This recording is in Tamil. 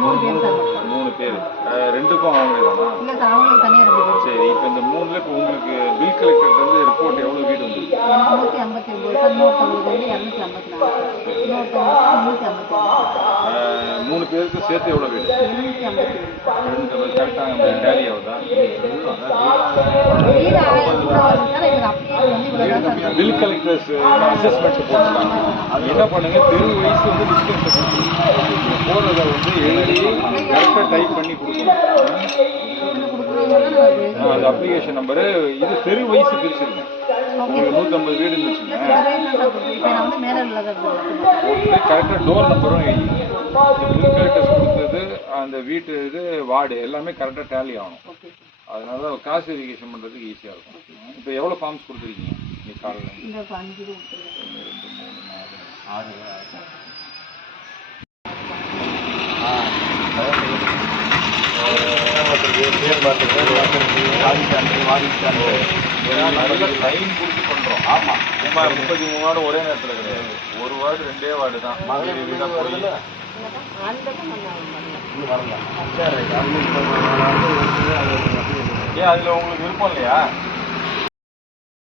மூணு பேர். மூணு பேர். ரெண்டுக்கும் அவங்களே தானா? இல்லை சார் அவங்களுக்கு ரெண்டு சரி இப்போ இந்த மூணுல இப்போ உங்களுக்கு பில் கலெக்டர் வந்து ரிப்போர்ட் எவ்வளோ வீடு வந்து எனக்கு நூற்றி ஐம்பத்தி ஒம்பது சார் இன்னொருத்தவங்களுக்கு வந்து இரநூத்தி ஐம்பத்தி நாலு. இன்னொருத்தவங்களுக்கு முந்நூற்றி ஐம்பத்தி ஒம்பது மூணு பேருக்கு சேர்த்து எவ்வளோ வீடு? எழுநூற்றி ஐம்பத்தி ரெண்டு கரெக்டாக டேலி ஆகுதா வீடு பில் கலெக்டர்ஸ் அசஸ்மெண்ட் போட்டுருக்காங்க. அது என்ன பண்ணுங்க? தெரு வயசு வந்து டிஸ்டன்ஸ் போகிறத வந்து எழுதி கரெக்டாக டைப் பண்ணி கொடுக்கணும். அந்த அப்ளிகேஷன் நம்பரு இது தெரு வயசு பிரிச்சிருங்க. உங்களுக்கு நூற்றம்பது வீடு இருந்துச்சுங்க கரெக்டாக டோர் நம்பரும் கலெக்டர்ஸ் கொடுத்தது அந்த வீட்டு இது வார்டு எல்லாமே கரெக்டாக டேலி ஆகணும். அதனால காசு வெரிஃபிகேஷன் பண்ணுறதுக்கு ஈஸியாக இருக்கும். இப்போ எவ்வளோ ஃபார்ம்ஸ் கொடுத்துருக்கீங்க? இன்னைக்கு காலையில் இந்த இப்போ அஞ்சு ரூபா கொடுத்துருக்கேன் ரெண்டு மூணு நாலு ஆறு ஆறு லைன் கொடுத்து பண்றோம் ஆமா நம்ம முப்பத்தி மூணு வார்டு ஒரே நேரத்தில் கிடையாது ஒரு வார்டு ரெண்டே வார்டு தான் வீடு வீடா போய் ஏன் அதில் உங்களுக்கு விருப்பம் இல்லையா?